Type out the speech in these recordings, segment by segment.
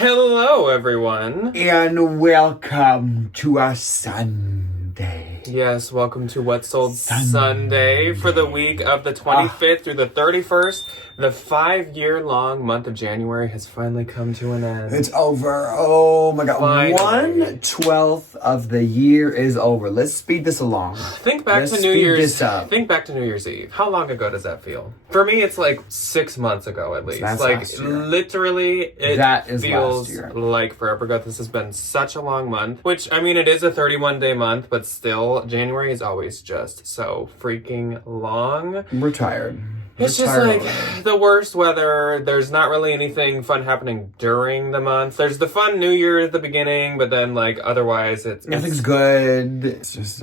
Hello, everyone. And welcome to a Sunday. Yes, welcome to What Sold Sunday for the week of the 25th through the 31st. The 5-year-long month of January has finally come to an end. It's over. Oh my God. Finally. 1/12 of the year is over. Let's speed this along. Think back to New Year's Eve. How long ago does that feel? For me, it's like 6 months ago at least. That's like last year. Literally, That is feels last year. like forever ago. This has been such a long month. Which, I mean, it is a 31-day month, but still, January is always just so freaking long. We're tired. It's just like the worst weather. There's not really anything fun happening during the month. There's the fun New Year at the beginning, but then like otherwise nothing's good. It's just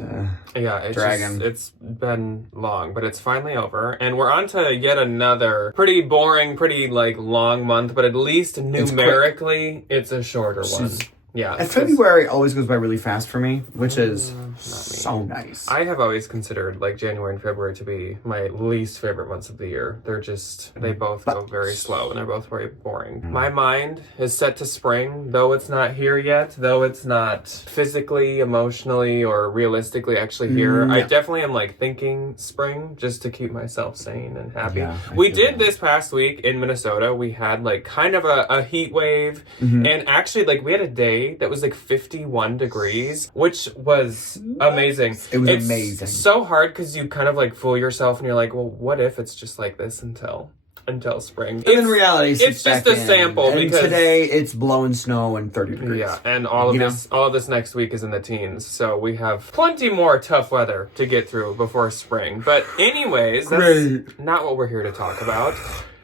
dragging. It's been long, but it's finally over, and we're on to yet another pretty boring, pretty like long month. But at least numerically, it's a shorter one. Yeah. And February always goes by really fast for me, which is so nice. I have always considered like January and February to be my least favorite months of the year. They both go very slow and they're both very boring. My mind is set to spring, though it's not here yet, though it's not physically, emotionally, or realistically actually here. I definitely am like thinking spring just to keep myself sane and happy. Yeah, we did this past week in Minnesota. We had like kind of a heat wave, and actually like we had a day that was like 51 degrees, which was amazing. It was amazing. So hard because you kind of like fool yourself and you're like, well, what if it's just like this until spring? And in reality, it's just a sample. And because today it's blowing snow and 30 degrees. Yeah, and all of this next week is in the teens, so we have plenty more tough weather to get through before spring. But anyways, that's not what we're here to talk about.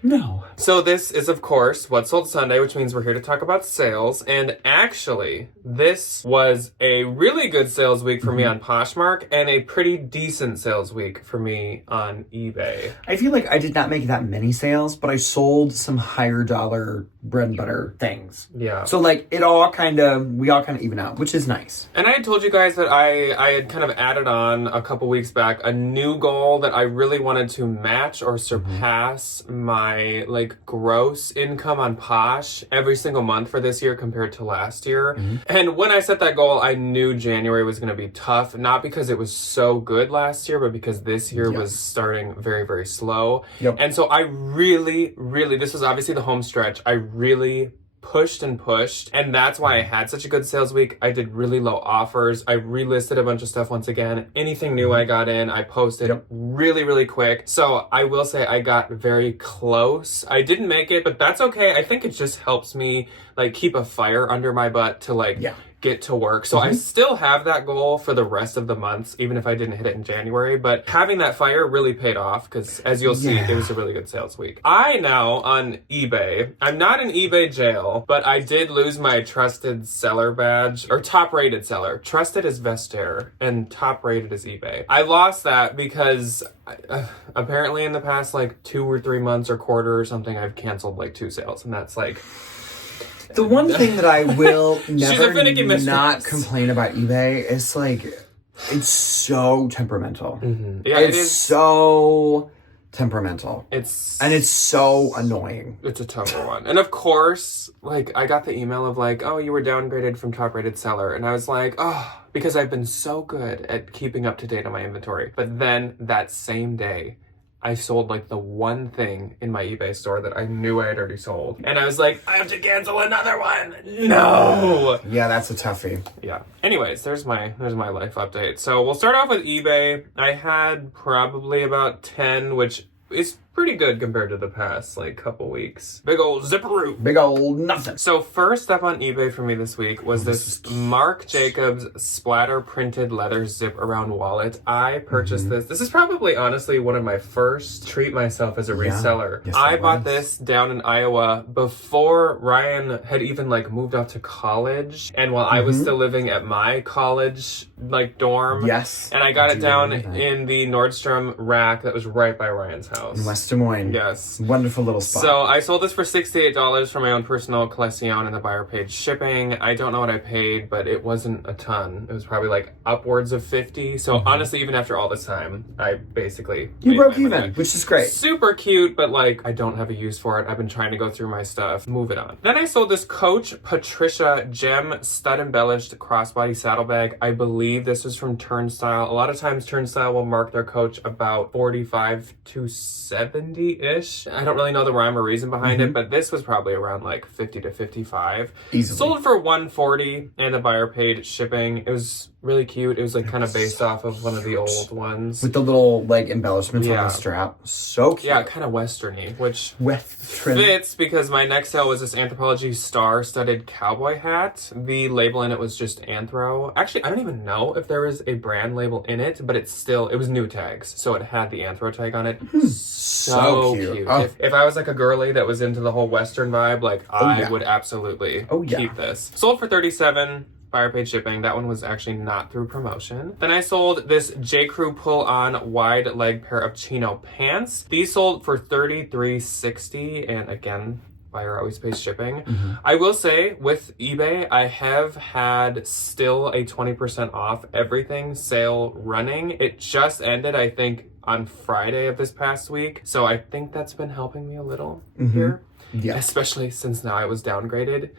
No. So this is, of course, What Sold Sunday, which means we're here to talk about sales. And actually, this was a really good sales week for me on Poshmark and a pretty decent sales week for me on eBay. I feel like I did not make that many sales, but I sold some higher dollar bread and butter things. Yeah. So like we all kind of even out, which is nice. And I had told you guys that I had kind of added on a couple weeks back a new goal that I really wanted to match or surpass my like gross income on Posh every single month for this year compared to last year. And when I set that goal, I knew January was going to be tough, not because it was so good last year, but because this year was starting very, very slow. And so I really, this was obviously the home stretch. I really pushed, and that's why I had such a good sales week. I did really low offers. I relisted a bunch of stuff once again. Anything new I got in, I posted really quick. So I will say I got very close. I didn't make it, but that's okay. I think it just helps me like keep a fire under my butt to like get to work. So I still have that goal for the rest of the months, even if I didn't hit it in January. But having that fire really paid off because, as you'll see, it was a really good sales week. I now, on eBay, I'm not in eBay jail, but I did lose my trusted seller badge, or top-rated seller. Trusted is Vestair, and top-rated is eBay. I lost that because apparently in the past, like, 2 or 3 months or quarter or something, I've canceled, like, 2 sales, and that's, like... The one thing that I will never not complain about eBay is like, it's so temperamental. Yeah, it's so temperamental. It's so annoying. It's a tougher one. And of course, like I got the email of like, oh, you were downgraded from top rated seller. And I was like, oh, because I've been so good at keeping up to date on my inventory. But then that same day, I sold like the one thing in my eBay store that I knew I had already sold. And I was like, I have to cancel another one. No. Yeah, that's a toughie. Yeah. Anyways, there's my life update. So we'll start off with eBay. I had probably about 10, which is pretty good compared to the past like couple weeks. Big old zipperoo. Big old nothing. So first up on eBay for me this week was this Marc Jacobs splatter printed leather zip around wallet. I purchased this. This is probably honestly one of my first treat myself as a reseller. Yes, I bought this down in Iowa before Ryan had even like moved off to college, and while I was still living at my college like dorm. Yes. And I got it down in the Nordstrom rack that was right by Ryan's house. In West Yes, Des Moines. Yes. Wonderful little spot. So I sold this for $68 for my own personal collection, and the buyer paid shipping. I don't know what I paid, but it wasn't a ton. It was probably like upwards of 50. So honestly, even after all this time, I basically you broke even, which is great. Super cute, but like I don't have a use for it. I've been trying to go through my stuff. Move it on. Then I sold this Coach Patricia Gem stud embellished crossbody saddlebag. I believe this is from Turnstile. A lot of times Turnstile will mark their Coach about 45 to 70-ish. I don't really know the rhyme or reason behind it, but this was probably around like 50 to 55. Easily. Sold for $140 and the buyer paid shipping. It was really cute. It was like kind of based off of one of the old ones. With the little like embellishments on the strap. So cute. Yeah, kind of westerny, which Western. fits because my next sale was this Anthropologie star studded cowboy hat. The label in it was just Anthro. Actually, I don't even know if there was a brand label in it, but it was new tags. So it had the Anthro tag on it. So cute. Oh. If I was like a girly that was into the whole Western vibe, like I would absolutely keep this. Sold for $37. Buyer paid shipping. That one was actually not through promotion. Then I sold this J. Crew pull-on wide leg pair of chino pants. These sold for $33.60, and again, buyer always pays shipping. I will say with eBay, I have had still a 20% off everything sale running. It just ended, I think, on Friday of this past week. So I think that's been helping me a little here. Yeah. Especially since now I was downgraded.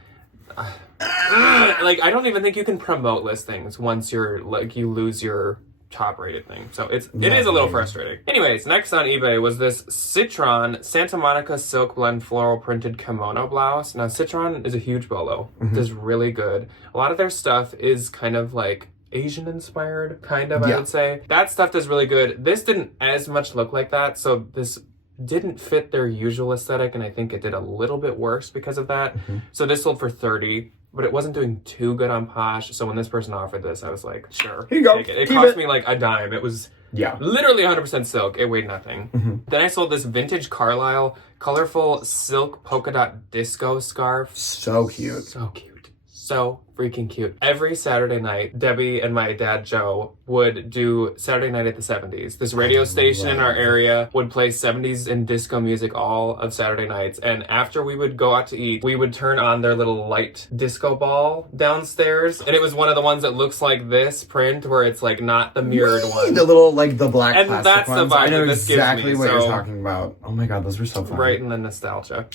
Like I don't even think you can promote listings once you're like you lose your top rated thing. So it is a little frustrating. Anyways, next on eBay was this Citron Santa Monica silk blend floral printed kimono blouse. Now Citron is a huge bolo. It is really good. A lot of their stuff is kind of like Asian inspired, kind of, I would say. That stuff does really good. This didn't as much look like that, so this didn't fit their usual aesthetic, and I think it did a little bit worse because of that. So this sold for $30, but it wasn't doing too good on Posh. So when this person offered this, I was like, sure, here you go. Take it. It cost me like a dime. It was literally 100% silk. It weighed nothing. Then I sold this vintage Carlisle colorful silk polka dot disco scarf. So cute. So cute. So freaking cute. Every Saturday night, Debbie and my dad, Joe, would do Saturday Night at the 70s. This radio station in our area would play 70s and disco music all of Saturday nights. And after we would go out to eat, we would turn on their little light disco ball downstairs. And it was one of the ones that looks like this print where it's like not the mirrored one. The little, like the black and plastic that's ones. the vibe I know this exactly gives me, what you're talking about. Oh my God, those were so fun. Right in the nostalgia.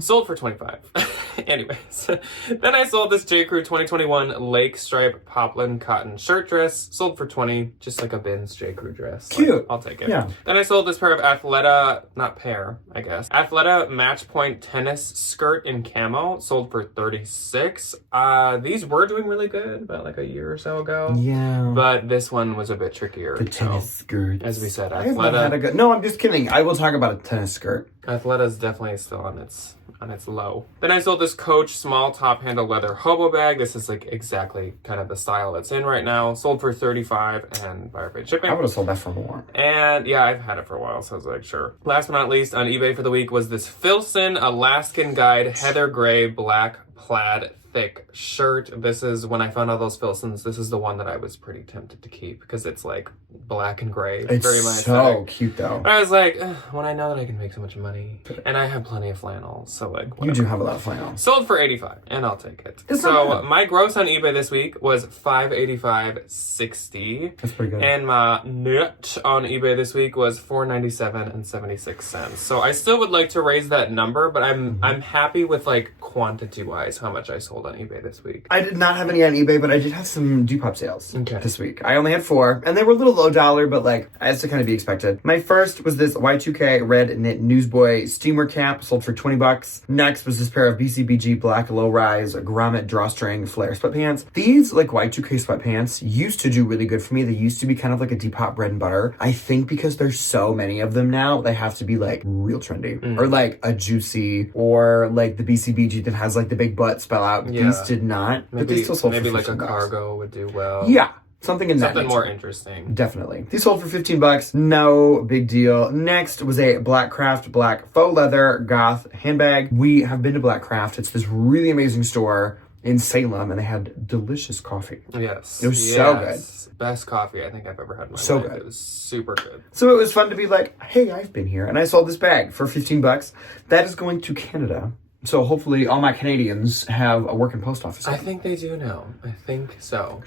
Sold for $25. Anyways, then I sold this J. Crew 2021 Lake Stripe Poplin cotton shirt dress. Sold for $20, just like a Ben's J. Crew dress. Cute. Like, I'll take it. Yeah. Then I sold this pair of Athleta, not pair, I guess. Athleta match point tennis skirt in camo. Sold for $36. These were doing really good about like a year or so ago. Yeah. But this one was a bit trickier. The tennis skirt. As we said, Athleta. No, I'm just kidding. I will talk about a tennis skirt. Athleta's definitely still on its low. Then I sold this Coach small top handle leather hobo bag. This is like exactly kind of the style that's in right now. Sold for $35 and buyer paid shipping. I would have sold that for more. And yeah, I've had it for a while, so I was like, sure. Last but not least, on eBay for the week was this Filson Alaskan Guide heather gray black plaid thick shirt. This is when I found all those Filsons. This is the one that I was pretty tempted to keep because it's like black and gray. It's very my so aesthetic. Cute though. But I was like, when I know that I can make so much money, and I have plenty of flannel, so like whatever. You do have a lot of flannel. Sold for $85, and I'll take it. It's so my gross on eBay this week was $585.60. That's pretty good. And my net on eBay this week was $497.76. So I still would like to raise that number, but I'm happy with like quantity wise how much I sold on eBay this week. I did not have any on eBay, but I did have some Depop sales this week. I only had 4, and they were a little low dollar, but like as to kind of be expected. My first was this Y2K red knit Newsboy steamer cap, sold for $20. Next was this pair of BCBG black low rise grommet drawstring flare sweatpants. These like Y2K sweatpants used to do really good for me. They used to be kind of like a Depop bread and butter. I think because there's so many of them now, they have to be like real trendy or like a Juicy or like the BCBG that has like the big butt spell out. Yeah. These did not, but they still sold for $15. Maybe like a cargo would do well. Yeah. Something in that. Something more interesting. Definitely. These sold for $15. No big deal. Next was a Black Craft black faux leather goth handbag. We have been to Black Craft. It's this really amazing store. in Salem, and they had delicious coffee. Yes. It was so good. Best coffee I think I've ever had in my So life. good. It was super good. So it was fun to be like, hey, I've been here. And I sold this bag for $15. That is going to Canada. So hopefully all my Canadians have a working post office. I think they do now. I think so.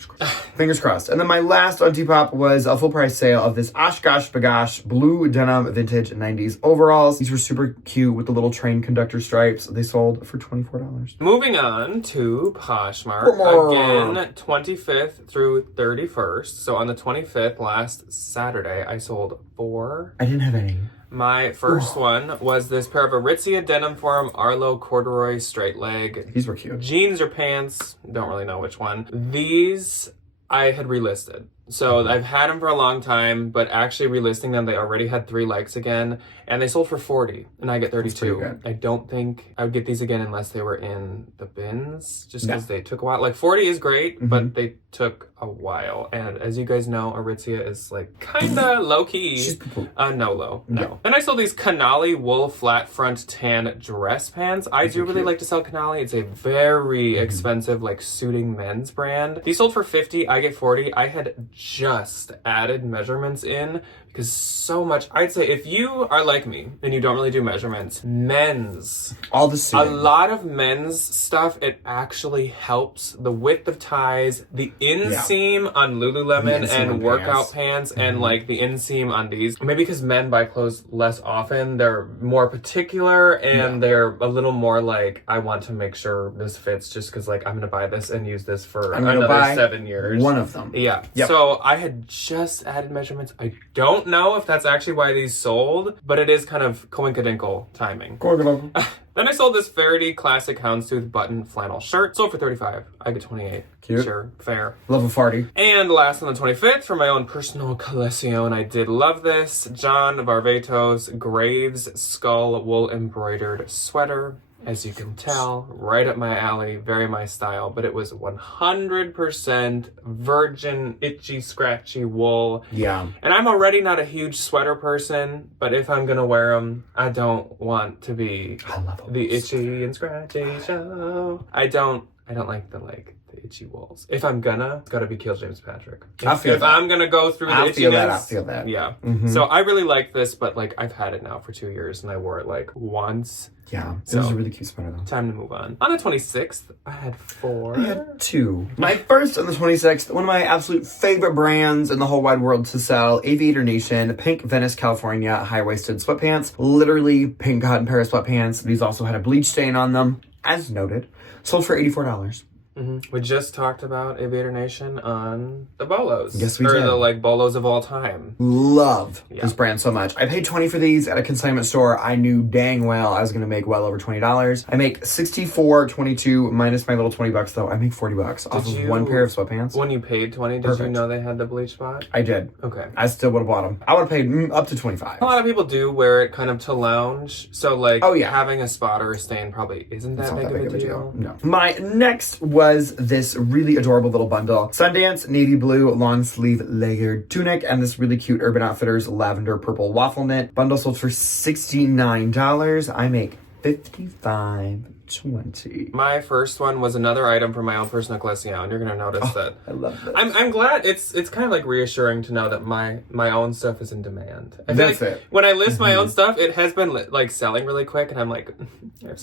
Fingers crossed. And then my last on Depop was a full price sale of this Oshkosh Bagosh blue denim vintage 90s overalls. These were super cute with the little train conductor stripes. They sold for $24. Moving on to Poshmark. Again, 25th through 31st. So on the 25th, last Saturday, I sold 4. I didn't have any. My first one was this pair of Aritzia denim form Arlo corduroy straight leg. These were cute. Jeans or pants, don't really know which one. These I had relisted. So I've had them for a long time, but actually relisting them, they already had 3 likes again, and they sold for 40, and I get 32. I don't think I would get these again unless they were in the bins, just because they took a while. Like 40 is great, but they took a while. And as you guys know, Aritzia is like kinda low key. No. And I sold these Canali wool flat front tan dress pants. I do really like to sell Canali. It's a very expensive, like suiting men's brand. These sold for 50, I get 40. I had just added measurements in because so much, I'd say if you are like me and you don't really do measurements, men's, all the suiting. A lot of men's stuff, it actually helps the width of ties, the inseam on Lululemon and workout pants and like the inseam on these. Maybe because men buy clothes less often, they're more particular and they're a little more like, I want to make sure this fits just because like I'm going to buy this and use this for another 7 years. One of them. Yeah. So I had just added measurements. I don't know if that's actually why these sold, but it is kind of coincidental timing. Then I sold this Faraday classic houndstooth button flannel shirt. Sold for 35. I get 28. Cute. Sure. Fair. Love a farty. And last on the 25th, for my own personal collection, I did love this. John Varvatos Graves skull wool embroidered sweater. As you can tell, right up my alley, very my style, but it was 100% virgin, itchy, scratchy wool. Yeah. And I'm already not a huge sweater person, but if I'm gonna wear them, I don't want to be the itchy and scratchy show. I don't like the itchy wools. If I'm gonna, it's gotta be Kill James Patrick. If I'm gonna go through the itchiness. I feel that. Yeah. So I really like this, but like I've had it now for 2 years and I wore it like once. Yeah. It was a really cute sweater though. Time to move on. On the 26th, I had 4. I had 2. My first on the 26th, one of my absolute favorite brands in the whole wide world to sell, Aviator Nation, pink Venice, California, high-waisted sweatpants. Literally pink cotton pair of sweatpants. These also had a bleach stain on them, as noted. Sold for $84. We just talked about Aviator Nation on the Bolos. Yes, we did. Or the like Bolos of all time. Love this brand so much. I paid $20 for these at a consignment store. I knew dang well I was going to make well over $20. I make $64.22 minus my little $20 though. I make $40 off of one pair of sweatpants. When you paid $20, did you know they had the bleach spot? I did. Okay. I still would have bought them. I would have paid up to $25. A lot of people do wear it kind of to lounge. So like having a spot or a stain probably isn't that big of a deal. No. My next was this really adorable little bundle. Sundance navy blue long sleeve layered tunic and this really cute Urban Outfitters lavender purple waffle knit. Bundle sold for $69. I make $55.20. My first one was another item from my own personal collection. You're gonna notice that. I love this. I'm glad. It's kind of like reassuring to know that my own stuff is in demand. That's it. When I list my own stuff, it has been like selling really quick, and I'm like, I have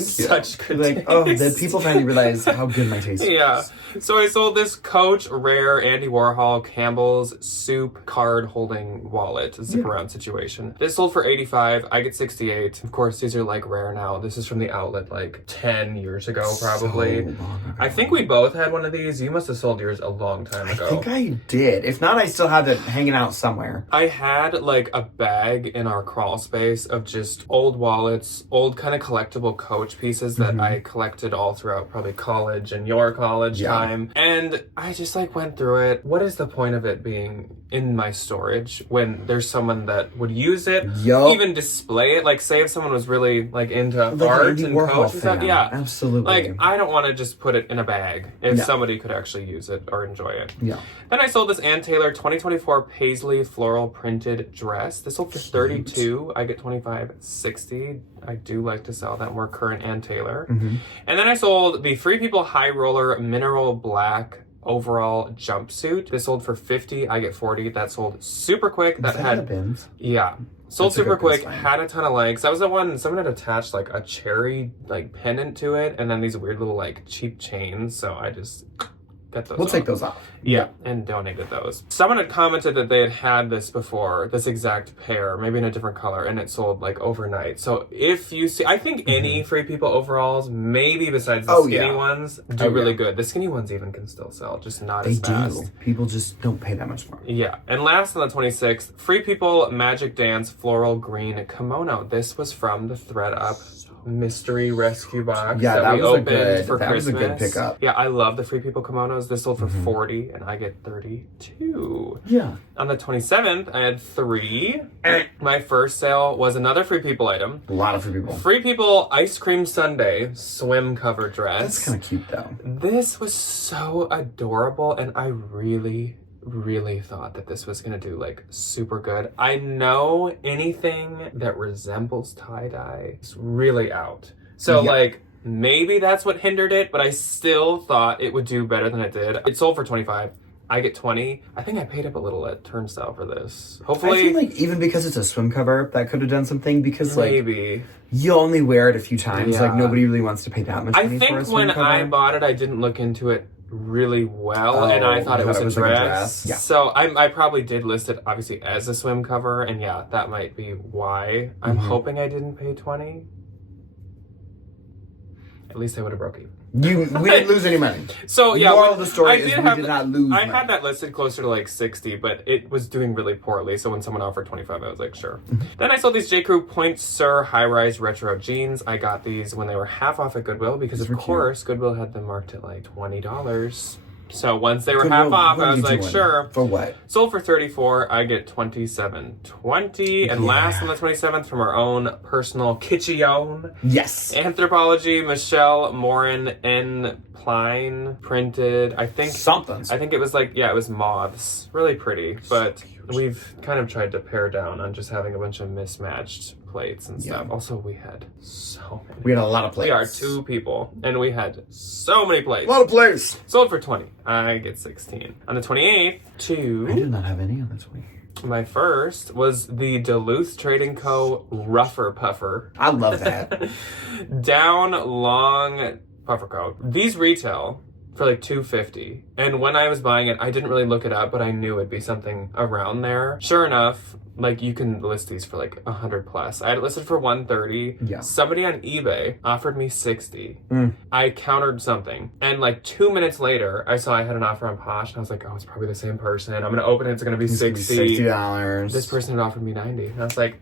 such good taste. Oh, the people finally realize how good my taste is. Yeah. So I sold this Coach Rare Andy Warhol Campbell's Soup card holding wallet zip around situation. This sold for $85. I get $68. Of course, these are like rare now. This is from the outlet like 10 years ago, probably. So long ago. I think we both had one of these. You must have sold yours a long time ago. I think I did. If not, I still have it hanging out somewhere. I had like a bag in our crawl space of just old wallets, old kind of collectible Coach pieces that I collected all throughout probably college and your college time. And I just like went through it. What is the point of it being in my storage when there's someone that would use it, even display it? Like say if someone was really like into art and Coach and fan. Yeah. Absolutely. Like, I don't want to just put it in a bag if No. somebody could actually use it or enjoy it. Yeah. Then I sold this Ann Taylor 2024 paisley floral printed dress. This sold for $32. I get $25.60. I do like to sell that more current Ann Taylor. Mm-hmm. And then I sold the Free People High Roller Mineral Black overall jumpsuit. This sold for $50. I get $40. That sold super quick. That had bins. Yeah. Sold That's a super good quick, design. had a ton of likes. That was the one, someone had attached like a cherry like pendant to it and then these weird little like cheap chains. So I just got those We'll off. take those off. Yeah, and donated those. Someone had commented that they had this before, this exact pair, maybe in a different color, and it sold like overnight. So if you see, I think any Free People overalls, maybe besides the skinny ones, do really good. The skinny ones even can still sell, just not as fast. They do. People just don't pay that much for it. Yeah. And last on the 26th, Free People Magic Dance Floral Green Kimono. This was from the Thread Up mystery rescue box that we opened for Christmas. Was a good pickup. Yeah, I love the Free People kimonos. This sold for $40 and I get $32. Yeah. On the 27th, I had 3. My first sale was another Free People item. A lot of Free People. Free People Ice Cream Sundae swim cover dress. That's kind of cute though. This was so adorable and I really thought that this was gonna do like super good. I know anything that resembles tie-dye is really out. So like maybe that's what hindered it, but I still thought it would do better than it did. It sold for $25. I get $20. I think I paid up a little at Turnstile for this. Hopefully. I feel like even because it's a swim cover, that could have done something because maybe you only wear it a few times. Yeah. Like nobody really wants to pay that much money for a I think swim when cover. I bought it, I didn't look into it really well, and I thought it was a dress. Like a dress. Yeah. So I probably did list it obviously as a swim cover, and yeah, that might be why. I'm hoping I didn't pay $20. At least I would have broke even. We didn't lose any money. So yeah, moral of the story is we have did not lose I money. had that listed closer to like 60, but it was doing really poorly. So when someone offered 25, I was like, sure. Then I sold these J. Crew Point Sur high-rise retro jeans. I got these when they were half off at Goodwill because of course Goodwill had them marked at like $20. So once they were half off, I was like, sure. For what? Sold for $34. I get $27.20. And last on the 27th, from our own personal Kitschy-own, Yes. Anthropology, Michelle Morin N. Pline printed. I think it was like, yeah, it was moths. Really pretty. But we've kind of tried to pare down on just having a bunch of mismatched plates and stuff. Also, we had so many. We had a lot of plates. We are 2 people, and we had so many plates. A lot of plates. Sold for $20. I get $16. On the 28th, I did not have any on this week. My first was the Duluth Trading Co. Rougher Puffer. I love that. Down long puffer coat. These retail for like $250. And when I was buying it, I didn't really look it up, but I knew it'd be something around there. Sure enough, like you can list these for like 100 plus. I had it listed for $130. Yeah. Somebody on eBay offered me $60. I countered something. And like 2 minutes later, I saw I had an offer on Posh and I was like, oh, it's probably the same person. I'm gonna open it, it's gonna be $60. This person had offered me $90. And I was like,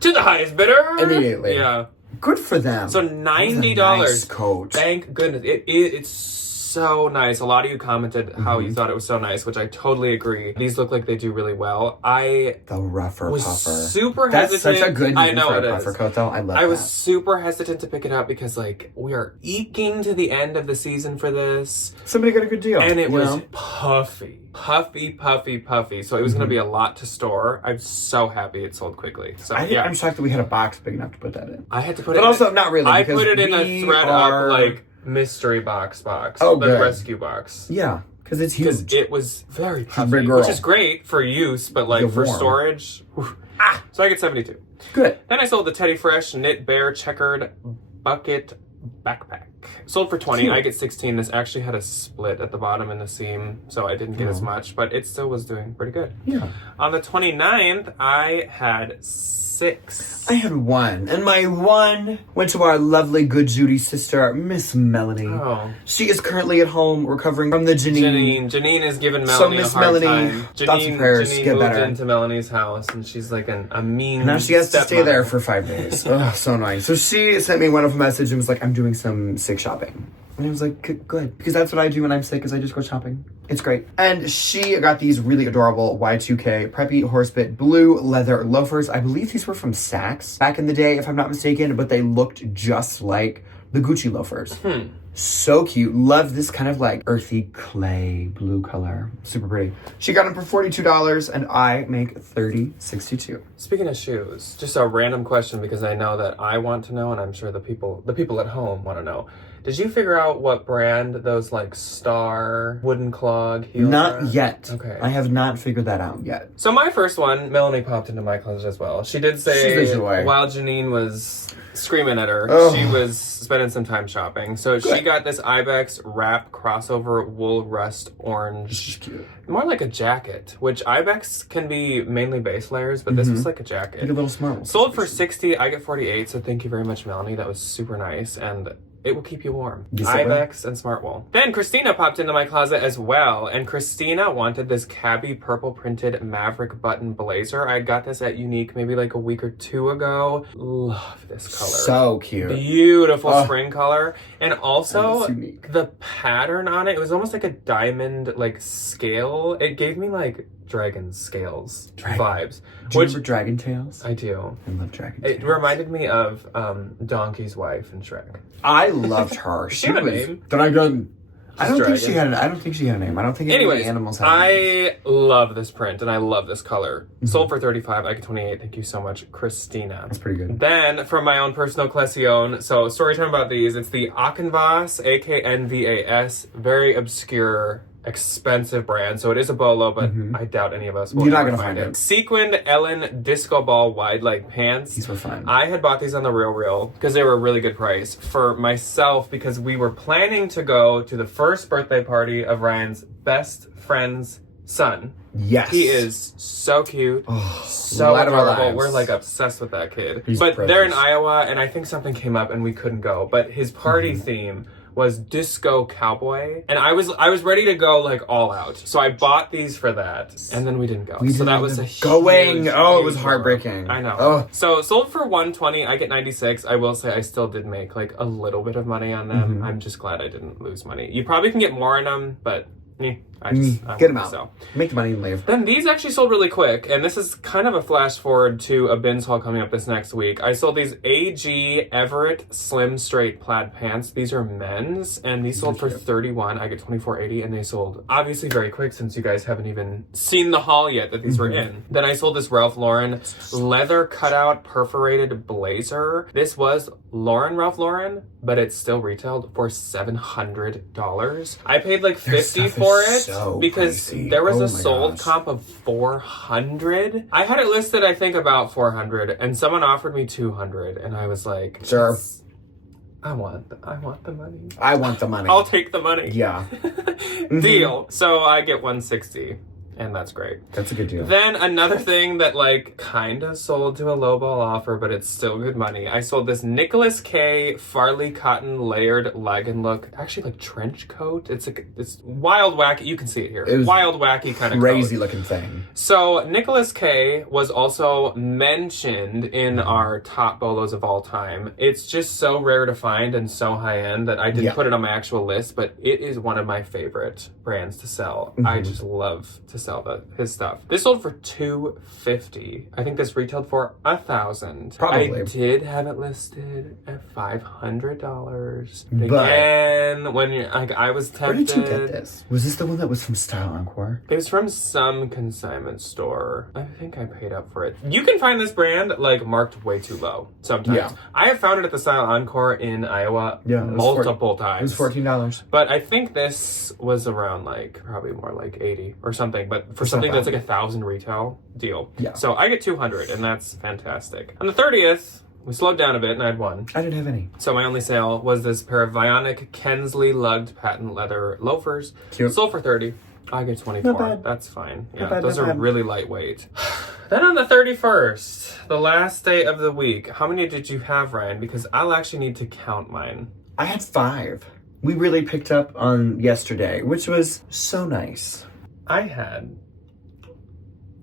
to the highest bidder! Immediately. Yeah. Good for them. So $90. Nice coat. Thank goodness. It's so nice. A lot of you commented how you thought it was so nice, which I totally agree. These look like they do really well. The rougher was puffer. super hesitant. That's such a good I name know for it a puffer is. coat, though. I love that. I was super hesitant to pick it up because, like, we are eking to the end of the season for this. Somebody got a good deal. And it was puffy. So it was going to be a lot to store. I'm so happy it sold quickly. So I'm shocked that we had a box big enough to put that in. I had to put it But also, not really. I because put it in a we thread are... up, like, mystery box. Oh, the good. rescue box. Yeah, because it's Because huge. it was very puffy, big girl. which is great for use, but like You're for warm. storage. So I get 72. Good. Then I sold the Teddy Fresh Knit Bear Checkered Bucket Backpack. Sold for 20. Cute. I get 16. This actually had a split at the bottom in the seam, so I didn't get as much, but it still was doing pretty good. Yeah. On the 29th, I had 6. I had 1. And my 1 went to our lovely good Judy sister, Miss Melanie. Oh. She is currently at home recovering from the Janine is giving So Melanie a Miss hard Melanie, time. thoughts and prayers, Janine get moved better. into Melanie's house, and she's like a mean And now she has to stay stepmother. there for 5 days. Oh, so annoying. So she sent me one of a message and was like, I'm doing some sick shopping. And I was like, good. Because that's what I do when I'm sick, is I just go shopping. It's great. And she got these really adorable Y2K preppy horsebit blue leather loafers. I believe these were from Saks back in the day, if I'm not mistaken, but they looked just like the Gucci loafers. So cute. Love this kind of like earthy clay blue color. Super pretty. She got them for $42 and I make $30.62. Speaking of shoes, just a random question because I know that I want to know and I'm sure the people at home want to know. Did you figure out what brand those like Star wooden clog heels Not are? yet. Okay. I have not figured that out yet. So my first one, Melanie popped into my closet as well. She did say while Janine was screaming at her, she was spending some time shopping. So she got this Ibex wrap crossover wool rust orange. She's cute. More like a jacket, which Ibex can be mainly base layers, but this was like a jacket. Like a little smart one. Sold for $60, I get $48, so thank you very much, Melanie. That was super nice, and it will keep you warm. Yes, Ibex and Smart Wool. Then Christina popped into my closet as well, and Christina wanted this cabby purple printed Maverick button blazer. I got this at Unique maybe like a week or two ago. Love this color. So cute. Beautiful spring color. And also unique. the pattern on it, it was almost like a diamond like scale. It gave me like dragon scales vibes. Do you remember Dragon Tales? I do. I love Dragon Tales. It reminded me of Donkey's wife in Shrek. I loved her. She had a name. I don't think she had a name. I don't think any animals had names. I love this print and I love this color. Sold for $35, I get $28. Thank you so much, Christina. That's pretty good. Then from my own personal collection, so story time about these. It's the Akenvas, AKNVAS, very obscure, expensive brand, so it is a bolo, but I doubt any of us will. You're not gonna find it. Sequined Ellen disco ball wide leg pants. These were fun. I had bought these on the Real because they were a really good price for myself because we were planning to go to the first birthday party of Ryan's best friend's son. Yes. He is so cute, so light of our adorable. lives. We're like obsessed with that kid. He's but precious. they're in Iowa, and I think something came up and we couldn't go. But his party theme was disco cowboy, and I was ready to go like all out. So I bought these for that, and then we didn't go. So that was a going. huge, Oh, it was huge heartbreaking. I know. Oh. So sold for $120. I get $96. I will say I still did make like a little bit of money on them. I'm just glad I didn't lose money. You probably can get more on them, but I get them out. So. Make the money and leave. Then these actually sold really quick, and this is kind of a flash forward to a bins haul coming up this next week. I sold these AG Everett Slim Straight plaid pants. These are men's, and these sold for $31. I get $24.80, and they sold obviously very quick since you guys haven't even seen the haul yet that these were in. Then I sold this Ralph Lauren leather cutout perforated blazer. This was Ralph Lauren, but it still retailed for $700. I paid like $50 for it because there was a sold comp of $400. I had it listed, I think, about $400, and someone offered me $200, and I was like, sure. I want the money. I want the money. I'll take the money. Yeah. Deal. So I get $160. And that's great. That's a good deal. Then another thing that like kind of sold to a lowball offer, but it's still good money. I sold this Nicholas K Farley cotton layered leg and look, actually like trench coat. It's like this wild wacky. You can see it here. It was wild wacky kind of crazy looking thing. So Nicholas K was also mentioned in our top bolos of all time. It's just so rare to find and so high end that I didn't put it on my actual list, but it is one of my favorite brands to sell. I just love to sell his stuff. This sold for $250. I think this retailed for $1,000. Probably. I did have it listed at $500. Again, when you're like, I was tempted. Where did you get this? Was this the one that was from Style Encore? It was from some consignment store. I think I paid up for it. You can find this brand like marked way too low sometimes. Yeah. I have found it at the Style Encore in Iowa multiple times. It was $14. But I think this was around like probably more like 80 or something. But for something that's like $1,000 retail, deal. Yeah. So I get 200, and that's fantastic. On the 30th, we slowed down a bit, and I had one. I didn't have any. So my only sale was this pair of Vionic Kensley lugged patent leather loafers. Cute. Sold for $30. I get 24. Not bad. That's fine. Yeah, not bad, those not are bad. really lightweight. Then on the 31st, the last day of the week, how many did you have, Ryan? Because I'll actually need to count mine. I had 5. We really picked up on yesterday, which was so nice. I had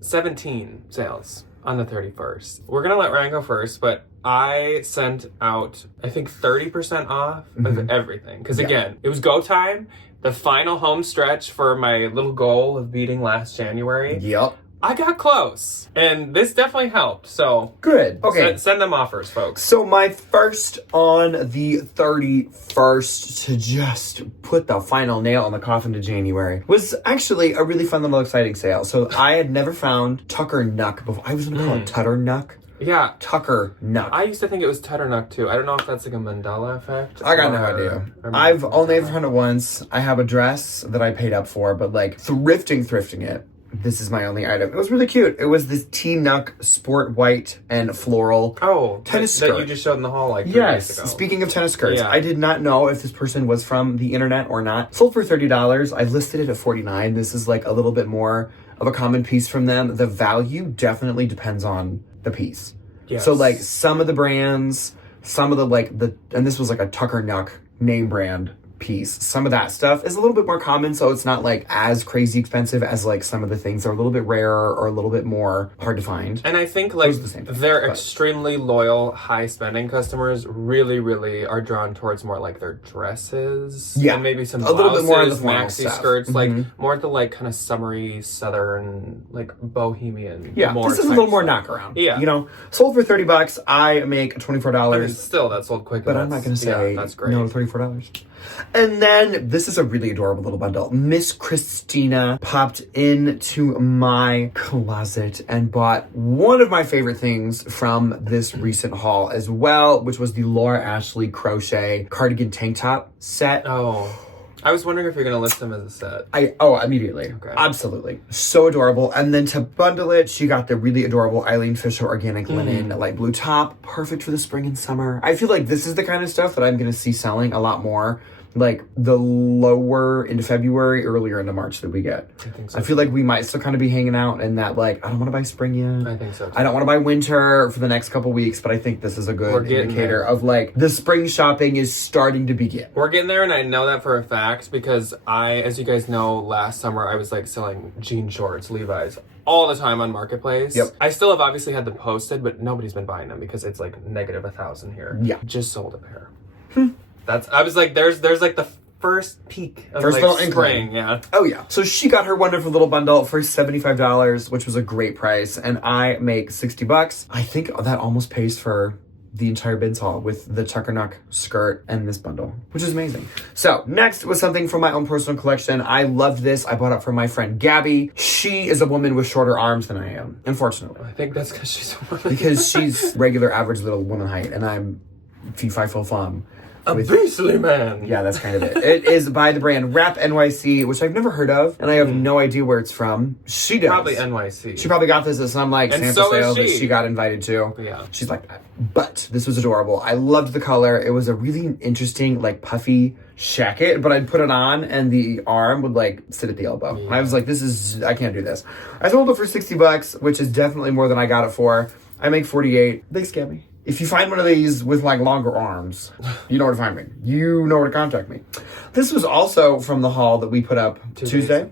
17 sales on the 31st. We're gonna let Ryan go first, but I sent out, I think 30% off of everything. Because again, it was go time, the final home stretch for my little goal of beating last January. Yep. I got close. And this definitely helped. So good. Okay. Send them offers, folks. So my first on the 31st to just put the final nail on the coffin to January was actually a really fun little exciting sale. So I had never found Tucker Nuck before. I was going to call it Tutter Nuck. Yeah. Tucker Nuck. I used to think it was Tutternuck too. I don't know if that's like a Mandela effect. I got no idea. I've only ever found it once. I have a dress that I paid up for, but like thrifting it. This is my only item. It was really cute. It was this T-Nuck sport white and floral tennis skirt. That you just showed in the hall like 3 days ago. Speaking of tennis skirts, I did not know if this person was from the internet or not. Sold for $30. I listed it at $49. This is like a little bit more of a common piece from them. The value definitely depends on the piece. Yes. So like some of the brands, some of the and this was like a Tucker Nuck name brand piece. Some of that stuff is a little bit more common, so it's not like as crazy expensive as like some of the things that are a little bit rarer or a little bit more hard to find. And I think like they're extremely loyal, high spending customers really, really are drawn towards more like their dresses. Yeah. And maybe some blouses, a little bit more of the maxi skirts, like more the like kind of summery southern, like bohemian. Yeah, this is a little more knockaround. Yeah. You know, sold for $30. I make $24. I mean, still, that sold quick. But I'm not going to say that's great. No, $34. And then, this is a really adorable little bundle. Miss Christina popped into my closet and bought one of my favorite things from this recent haul as well, which was the Laura Ashley crochet cardigan tank top set. Oh, I was wondering if you're going to list them as a set. Immediately. Okay. Absolutely. So adorable. And then to bundle it, she got the really adorable Eileen Fisher organic linen light blue top. Perfect for the spring and summer. I feel like this is the kind of stuff that I'm going to see selling a lot more. Like the lower into February, earlier into March that we get. I think so. I feel like we might still kind of be hanging out in that like, I don't want to buy spring yet. I think so too. I don't want to buy winter for the next couple weeks, but I think this is a good indicator of like the spring shopping is starting to begin. We're getting there, and I know that for a fact because as you guys know, last summer I was like selling jean shorts, Levi's, all the time on Marketplace. Yep. I still have obviously had them posted, but nobody's been buying them because it's like negative 1,000 here. Yeah. Just sold a pair. I was like, there's like the first peak of first like spring, yeah. Oh yeah. So she got her wonderful little bundle for $75, which was a great price, and I make $60. I think that almost pays for the entire bins haul with the Tucker Nuck skirt and this bundle, which is amazing. So next was something from my own personal collection. I loved this. I bought it from my friend Gabby. She is a woman with shorter arms than I am, unfortunately. I think that's because she's a woman. Because she's regular average little woman height, and I'm fee fi fo fum. A beastly man. Yeah, that's kind of it. It is by the brand Rap NYC, which I've never heard of, and I have no idea where it's from. She does. Probably NYC. She probably got this at some like sample sale that she got invited to. Yeah. She's like that. But this was adorable. I loved the color. It was a really interesting, like puffy jacket, but I'd put it on and the arm would like sit at the elbow. Yeah. And I was like, I can't do this. I sold it for $60, which is definitely more than I got it for. I make $48. They scam me. If you find one of these with like longer arms, you know where to find me. You know where to contact me. This was also from the haul that we put up Thursday,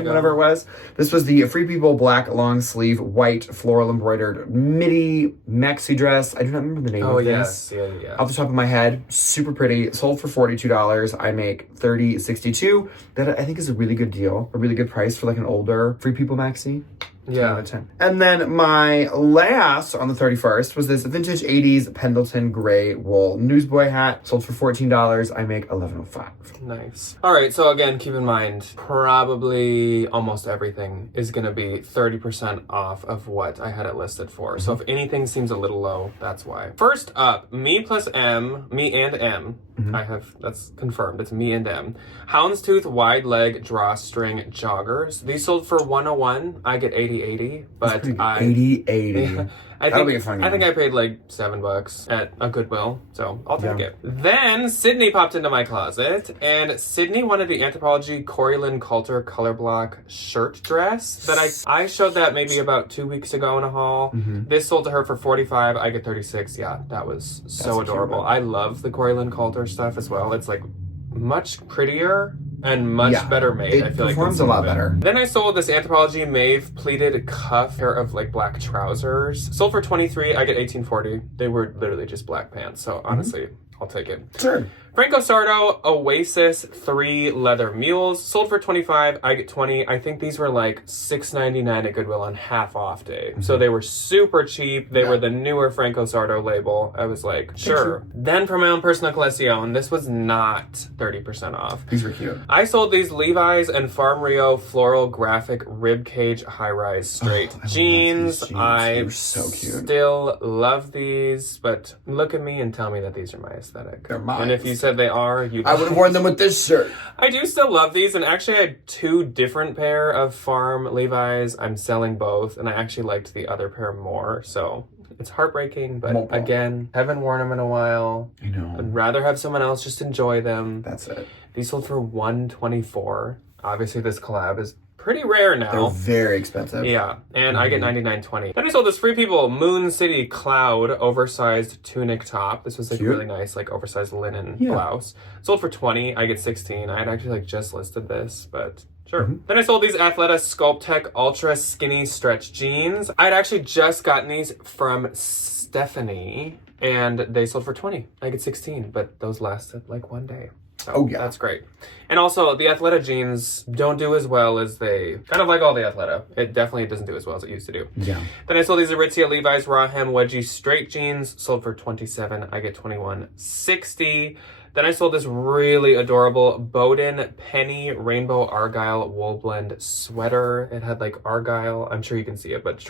whenever it was. This was the Free People black long sleeve white floral embroidered midi maxi dress. I do not remember the name of this. Yeah. Off the top of my head, super pretty. Sold for $42. I make $30.62. That I think is a really good deal, a really good price for like an older Free People maxi. 10 out of 10. And then my last on the 31st was this vintage 80s Pendleton gray wool newsboy hat. Sold for $14. I make $11.05. Nice. All right, so again, keep in mind, probably almost everything is going to be 30% off of what I had it listed for. So if anything seems a little low, that's why. First up, me and M. That's confirmed. It's me and M. Houndstooth wide leg drawstring joggers. These sold for $101. I get $80, but $80. That'll be a fun game. I think I paid like $7 at a Goodwill, so I'll take it. Then Sydney popped into my closet, and Sydney wanted the Anthropologie Corey Lynn Coulter color block shirt dress that I showed that maybe about 2 weeks ago in a haul. This sold to her for $45. I get $36. Yeah, that was so adorable. I love the Corey Lynn Coulter stuff as well. It's like much prettier and much better made. I feel like it performs a lot better. Then I sold this Anthropologie Maeve pleated cuff pair of like black trousers. Sold for $23. I get $18.40. They were literally just black pants. So honestly, I'll take it. Sure. Franco Sardo Oasis 3 leather mules sold for $25. I get $20. I think these were like $6.99 at Goodwill on half off day. So they were super cheap. They were the newer Franco Sardo label. I was like, sure. Then for my own personal collection, this was not 30% off. These were cute. I sold these Levi's and Farm Rio floral graphic ribcage high-rise straight jeans. I so cute. Still love these, but look at me and tell me that these are my aesthetic. They're mine. And if you said they are, I would have worn them with this shirt. I do still love these, and actually I had 2 different pair of Farm Levi's. I'm selling both, and I actually liked the other pair more, so it's heartbreaking, but again, haven't worn them in a while. I know. I'd rather have someone else just enjoy them. That's it. These sold for $124. Obviously, this collab is pretty rare now. They're very expensive. Yeah, and I get $99.20. Then I sold this Free People Moon City Cloud oversized tunic top. This was like really nice, like oversized linen blouse. Sold for $20. I get $16. I had actually like just listed this, but sure. Then I sold these Athleta Sculptech Ultra Skinny Stretch Jeans. I had actually just gotten these from Stephanie, and they sold for $20. I get $16, but those lasted like one day. So that's great. And also, the Athleta jeans don't do as well as they... Kind of like all the Athleta. It definitely doesn't do as well as it used to do. Yeah. Then I sold these Aritzia Levi's Raw Hem Wedgie Straight Jeans. Sold for $27. I get $21.60. Then I sold this really adorable Bowden Penny Rainbow Argyle Wool Blend sweater. It had like argyle, I'm sure you can see it, but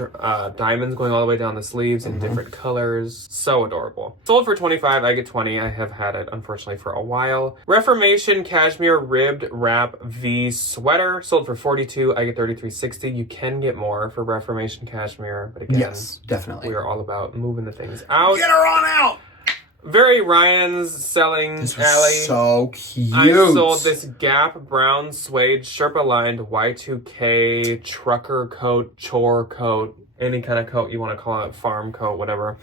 diamonds going all the way down the sleeves in different colors. So adorable. Sold for $25, I get $20. I have had it, unfortunately, for a while. Reformation Cashmere Ribbed Wrap V sweater. Sold for $42, I get $33.60. You can get more for Reformation Cashmere, but again, yes, definitely. We are all about moving the things out. Get her on out! Very Ryan's selling alley. So cute. I sold this Gap brown suede Sherpa lined Y2K trucker coat, chore coat, any kind of coat you want to call it, farm coat, whatever.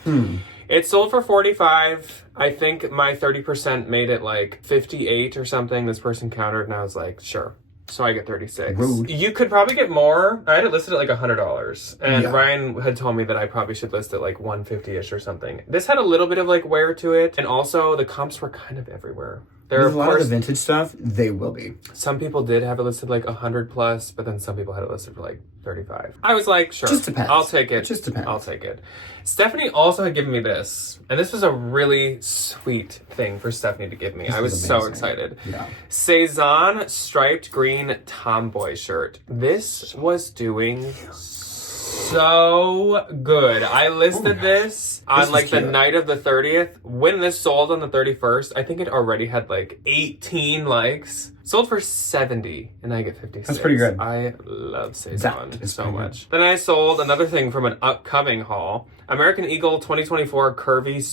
It sold for $45. I think my 30% made it like 58 or something. This person countered and I was like, sure. So I get $36. Rude. You could probably get more. I had it listed at like $100. And Ryan had told me that I probably should list it like $150-ish or something. This had a little bit of like wear to it. And also the comps were kind of everywhere. There's a lot of the vintage stuff, they will be. Some people did have it listed like 100+, but then some people had it listed for like 35. I was like, sure. Just depends. I'll take it. Just depends. I'll take it. Stephanie also had given me this, and this was a really sweet thing for Stephanie to give me. I was so excited. Yeah. Cezanne striped green tomboy shirt. This was doing so good. I listed this on like the night of the 30th. When this sold on the 31st, I think it already had like 18 likes. Sold for $70 and I get $56. That's pretty good. I love Cezanne so much. Then I sold another thing from an upcoming haul. American Eagle 2024 curvy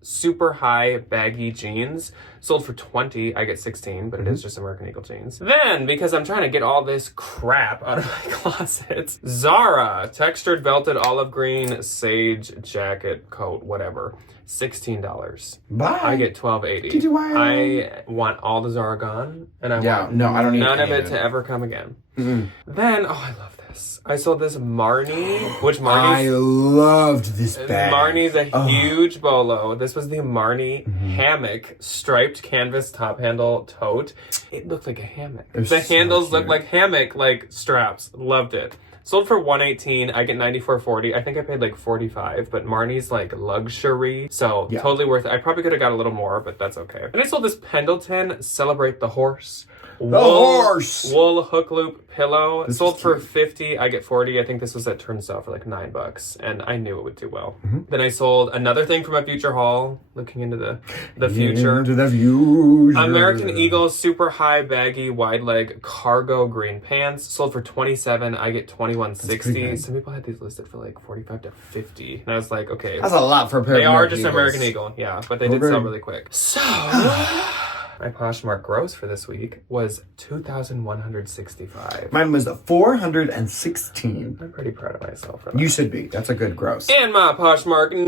super high baggy jeans. Sold for $20. I get $16, but it is just American Eagle jeans. Then, because I'm trying to get all this crap out of my closets, Zara textured belted olive green sage jacket coat, whatever. $16. Bye. I get $12.80. Did you want? I want all the Zara gone, and I want I don't need none of it to ever come again. Then, I love this. I sold this Marnie, which I loved this bag. Marnie's a huge bolo. This was the Marnie hammock striped canvas top handle tote. It looked like a hammock. The handles looked like hammock like straps. Loved it. Sold for $118. I get $94.40. I think I paid like $45, but Marnie's like luxury, so totally worth it. I probably could have got a little more, but that's okay. And I sold this Pendleton Celebrate the Horse. Wool hook loop pillow. It sold for $50. I get $40. I think this was at Turnstile for like $9, and I knew it would do well. Then I sold another thing from a future haul, looking into the future. Into the future. American Eagle super high baggy wide leg cargo green pants. Sold for $27. I get $21.60. Some people had these listed for like $45 to $50, and I was like, okay, that's a lot for a pair of American Eagles. American Eagle, yeah, but they did sell really quick. So. My Poshmark gross for this week was $2,165. Mine was $416. I'm pretty proud of myself for that. You should be. That's a good gross. And my Poshmark net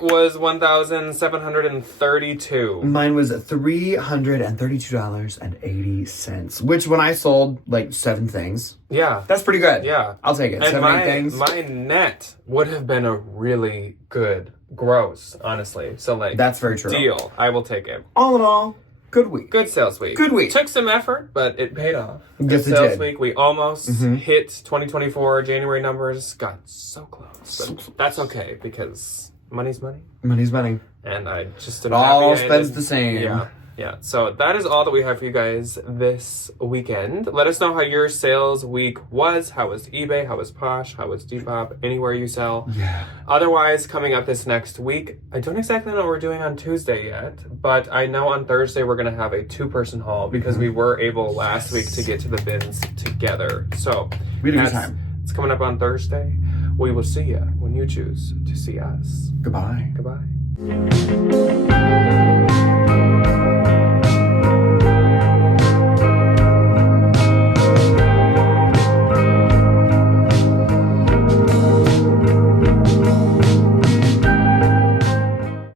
was $1,732. Mine was $332.80, which when I sold like 7 things. Yeah. That's pretty good. Yeah. I'll take it. And 7, 8 things. My net would have been a really good gross, honestly. So like, that's very true. Deal. I will take it. All in all, good week. Good sales week. Good week. Took some effort, but it paid off. Yes, Good it sales did. week. We almost hit 2024 January numbers. Got so close. But that's okay because money's money. Money's money. And I just... It all spends the same. Yeah. Yeah, so that is all that we have for you guys this weekend. Let us know how your sales week was. How was eBay? How was Posh? How was Depop? Anywhere you sell. Yeah. Otherwise, coming up this next week, I don't exactly know what we're doing on Tuesday yet, but I know on Thursday we're going to have a 2-person haul because we were able last week to get to the bins together. So we had a good time. It's coming up on Thursday. We will see you when you choose to see us. Goodbye. Goodbye.